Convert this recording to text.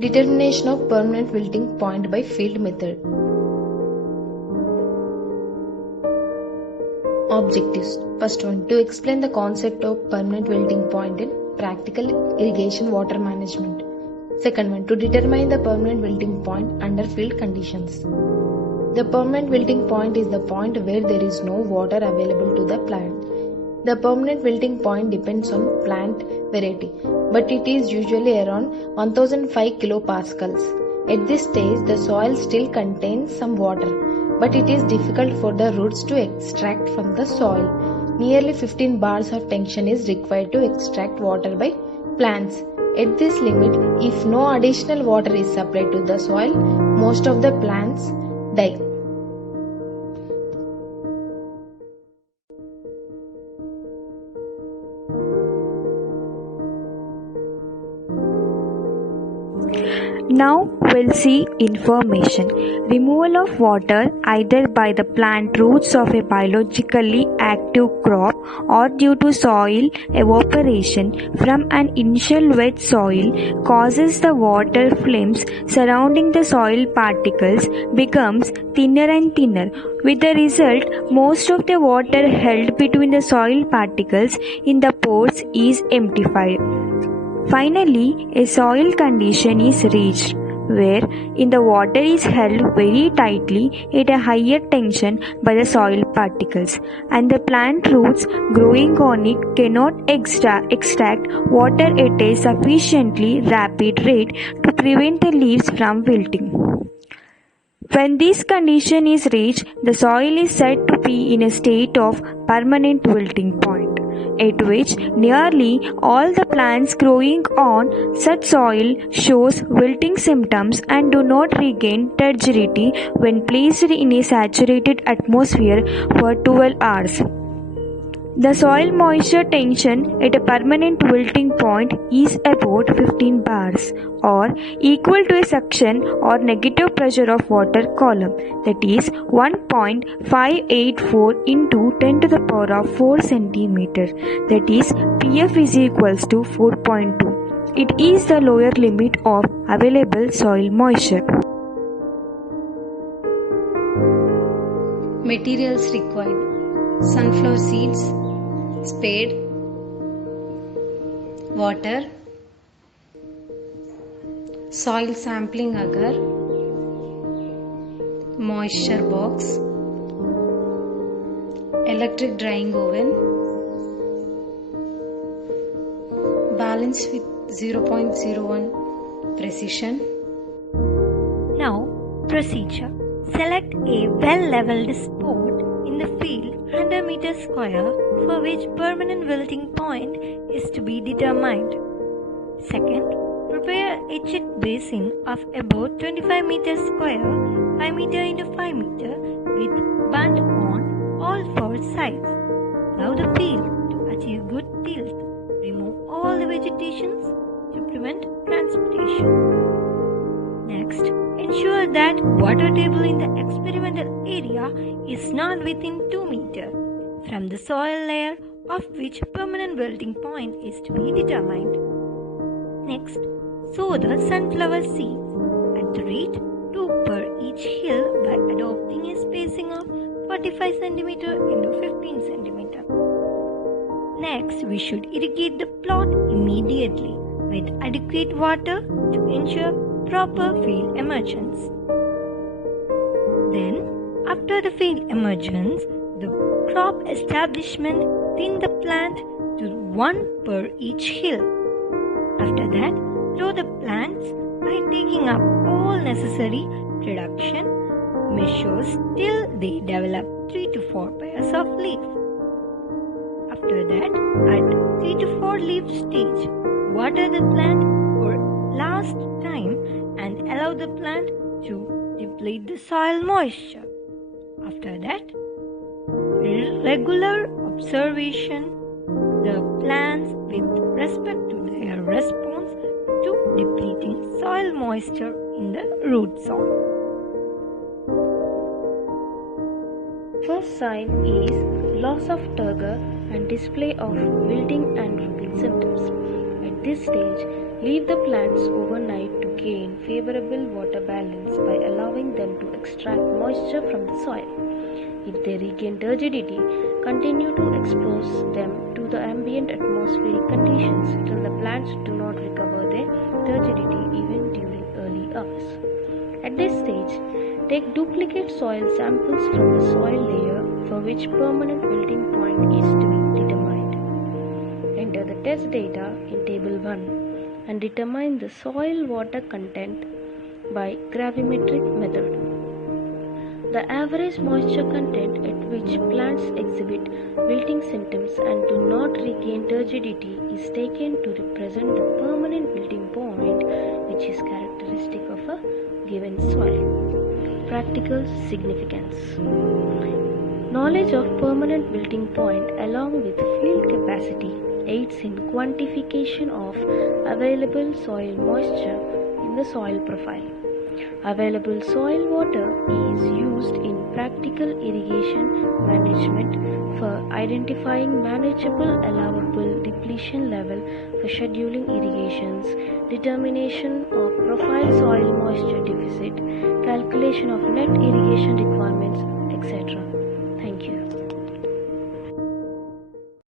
Determination of permanent wilting point by field method. Objectives. First one, to explain the concept of permanent wilting point in practical irrigation water management. Second one, to determine the permanent wilting point under field conditions. The permanent wilting point is the point where there is no water available to the plant. The permanent wilting point depends on plant variety, but it is usually around 1005 kilopascals. At this stage, the soil still contains some water, but it is difficult for the roots to extract from the soil. Nearly 15 bars of tension is required to extract water by plants. At this limit, if no additional water is supplied to the soil, most of the plants die. Now we'll see information. Removal of water either by the plant roots of a biologically active crop or due to soil evaporation from an initial wet soil causes the water films surrounding the soil particles becomes thinner and thinner. With the result, most of the water held between the soil particles in the pores is emptified. Finally, a soil condition is reached where the water is held very tightly at a higher tension by the soil particles, and the plant roots growing on it cannot extract water at a sufficiently rapid rate to prevent the leaves from wilting. When this condition is reached, the soil is said to be in a state of permanent wilting point, at which nearly all the plants growing on such soil shows wilting symptoms and do not regain turgidity when placed in a saturated atmosphere for 12 hours. The soil moisture tension at a permanent wilting point is about 15 bars, or equal to a suction or negative pressure of water column, that is 1.584 into 10 to the power of 4 centimeter, that is Pf is equals to 4.2. It is the lower limit of available soil moisture. Materials required: sunflower seeds, spade, water, soil sampling agar, moisture box, electric drying oven, balance with 0.01 precision. Now, procedure. Select a well-leveled spot in the field 100 meters square for which permanent wilting point is to be determined. Second, prepare a chit basin of about 25 meters square, 5 meter into 5 meter with bund on all 4 sides. Allow the field to achieve good tilt. Remove all the vegetations to prevent transpiration. Next, ensure that water table in the experimental area is not within 2 meters from the soil layer of which permanent wilting point is to be determined. Next, sow the sunflower seeds at the rate 2 per each hill by adopting a spacing of 45 cm into 15 cm. Next, we should irrigate the plot immediately with adequate water to ensure proper field emergence. Then, after the field emergence, the crop establishment thin the plant to 1 per each hill. After that, grow the plants by taking up all necessary production measures till they develop 3 to 4 pairs of leaves. After that, at 3 to 4 leaf stage, water the plant for last time and allow the plant to deplete the soil moisture. After that, regular observation the plants with respect to their response to depleting soil moisture in the root zone. First sign is loss of turgor and display of wilting and rooting symptoms. At this stage, Leave the plants overnight to gain favorable water balance by allowing them to extract moisture from the soil. If they regain turgidity, continue to expose them to the ambient atmospheric conditions till the plants do not recover their turgidity even during early hours. At this stage, take duplicate soil samples from the soil layer for which permanent wilting point is to be determined. Enter the test data in Table 1 and determine the soil water content by gravimetric method. The average moisture content at which plants exhibit wilting symptoms and do not regain turgidity is taken to represent the permanent wilting point, which is characteristic of a given soil. Practical significance. Knowledge of permanent wilting point along with field capacity aids in quantification of available soil moisture in the soil profile. Available soil water is used in practical irrigation management for identifying manageable allowable depletion level for scheduling irrigations, determination of profile soil moisture deficit, calculation of net irrigation requirements, etc.